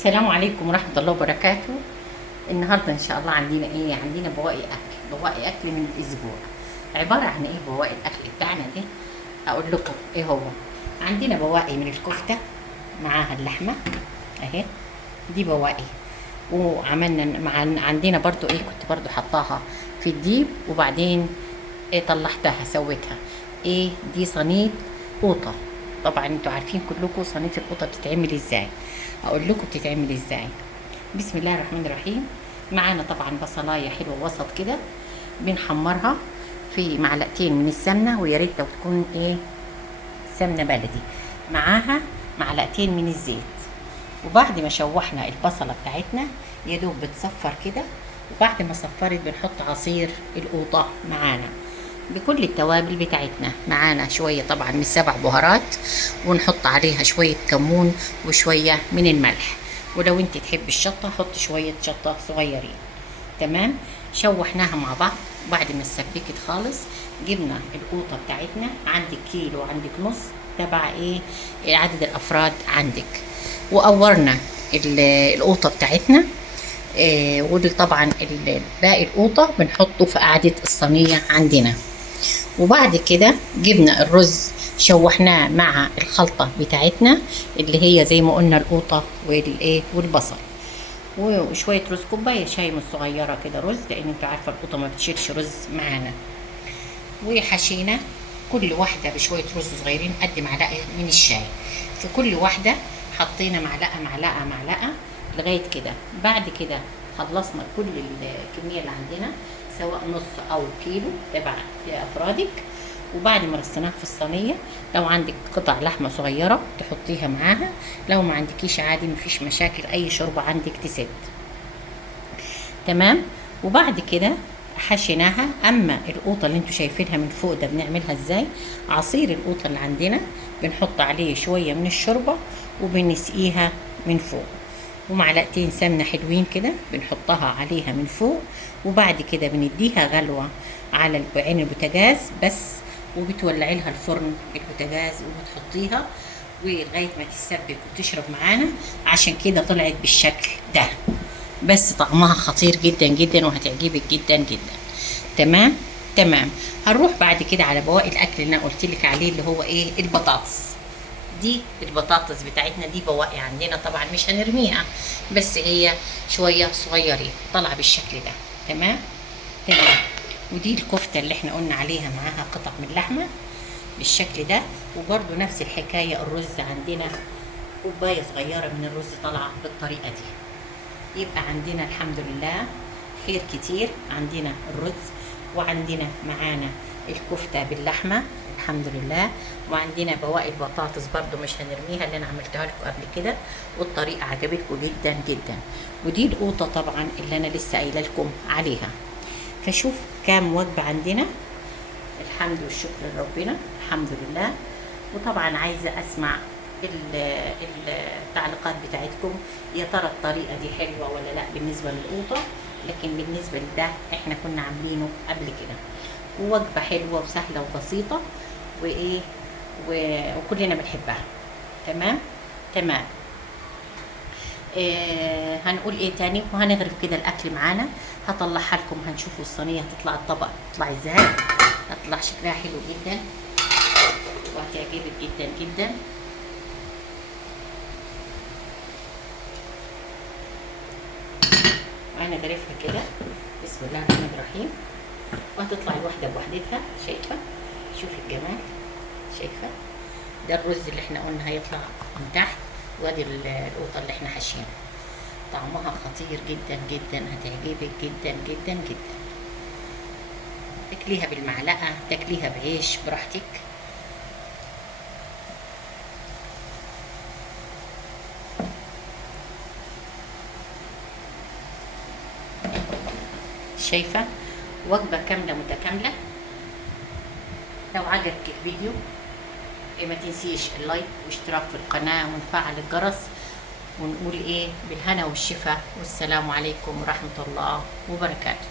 السلام عليكم ورحمة الله وبركاته. النهاردة إن شاء الله عندنا بواقي أكل من الأسبوع. عبارة عن إيه بواقي الأكل بتاعنا دي؟ أقول لكم إيه هو. عندنا بواقي من الكفتة معاها اللحمة أهي، دي بواقي. وعملنا عندنا برضو إيه، كنت برضو حطاها في الديب وبعدين إيه طلعتها سويتها. إيه دي صينية قوطة. طبعا انتوا عارفين كلكم صينية القوطة بتتعمل ازاي. اقول لكم بتتعمل ازاي. بسم الله الرحمن الرحيم. معانا طبعا بصلايه حلوه وسط كده، بنحمرها في معلقتين من السمنه، ويا ريت لو تكون ايه سمنه بلدي. معاها معلقتين من الزيت. وبعد ما شوحنا البصله بتاعتنا يا دوب بتصفر كده، وبعد ما صفرت بنحط عصير القوطه معانا بكل التوابل بتاعتنا. معانا شوية طبعا من 7 بهارات، ونحط عليها شوية كمون وشوية من الملح، ولو انت تحب الشطة حط شوية شطة صغيرين. تمام. شوحناها مع بعض. بعد ما اتسبكت خالص جبنا القوطة بتاعتنا. عندك كيلو عندك نص، تبع ايه عدد الافراد عندك. وقورنا القوطة بتاعتنا. وطبعا باقي القوطة بنحطه في قاعدة الصينية عندنا. وبعد كده جبنا الرز شوحناه مع الخلطة بتاعتنا اللي هي زي ما قلنا القوطة والبصل، وشوية رز، كوباية شاي من صغيرة كده رز، لان انت عارفة القوطة ما بتشيلش رز معانا. وحشينا كل واحدة بشوية رز صغيرين قد معلقة من الشاي. في كل واحدة حطينا معلقة معلقة معلقة لغاية كده. بعد كده خلصنا كل الكمية اللي عندنا، سواء نص او كيلو تبع افرادك. وبعد ما رصيناها في الصينيه، لو عندك قطع لحمه صغيره تحطيها معاها، لو ما عندكيش عادي مفيش مشاكل، اي شوربه عندك تسد. تمام. وبعد كده حشيناها. اما القوطه اللي انتوا شايفينها من فوق ده بنعملها ازاي. عصير القوطه اللي عندنا بنحط عليه شويه من الشوربه وبنسقيها من فوق، ومعلقتين سمنه حلوين كده بنحطها عليها من فوق. وبعد كده بنديها غلوه على عين البوتاجاز بس، وبتولعي لها الفرن البوتاجاز وبتحطيها ولغايه ما تتسبك وتشرب معانا. عشان كده طلعت بالشكل ده، بس طعمها خطير جدا جدا وهتعجبك جدا جدا. تمام. تمام. هنروح بعد كده على بواقي الاكل اللي انا قلت لك عليه، اللي هو ايه البطاطس. دي البطاطس بتاعتنا، دي بواقي عندنا طبعا مش هنرميها، بس هي شويه صغيرين طالعه بالشكل ده. تمام. تمام. ودي الكفته اللي احنا قلنا عليها معاها قطع من اللحمه بالشكل ده. وبرده نفس الحكايه الرز عندنا كوبايه صغيره من الرز طالعه بالطريقه دي. يبقى عندنا الحمد لله خير كتير. عندنا الرز، وعندنا معانا الكفته باللحمه الحمد لله، وعندنا بواقي البطاطس برضو مش هنرميها اللي انا عملتها لكم قبل كده، والطريقه عجبتكم جدا جدا. ودي القوطه طبعا اللي انا لسه قايله لكم عليها. فشوف كام وجبه عندنا. الحمد والشكر لربنا الحمد لله. وطبعا عايزه اسمع التعليقات بتاعتكم، يا ترى الطريقه دي حلوه ولا لا بالنسبه للقوطه. لكن بالنسبه لده احنا كنا عاملينه قبل كده، ووجبه حلوه وسهله وبسيطه وايه وكلنا بنحبها. تمام. تمام. هنقول ايه تاني، وهنغرف كده الاكل معانا. هطلعها لكم، هنشوفوا الصينيه هتطلع الطبق تطلع ازاي. هتطلع شكلها حلو جدا وهتعجبك جدا جدا. وانا غرفها كده بسم الله الرحمن الرحيم، وهتطلع الواحده بوحدتها. شايفه؟ شوفي الجمال. شايفه؟ ده الرز اللي احنا قلنا هيطلع من تحت، وادي القوطه اللي احنا حاشينها. طعمها خطير جدا جدا، هتعجبك جدا جدا جدا. تاكليها بالمعلقه، تاكليها بعيش براحتك. شايفه؟ وجبه كامله متكامله. لو عجبك الفيديو ما تنسيش اللايك واشتراك في القناه ونفعل الجرس، ونقول ايه بالهنا والشفا، والسلام عليكم ورحمه الله وبركاته.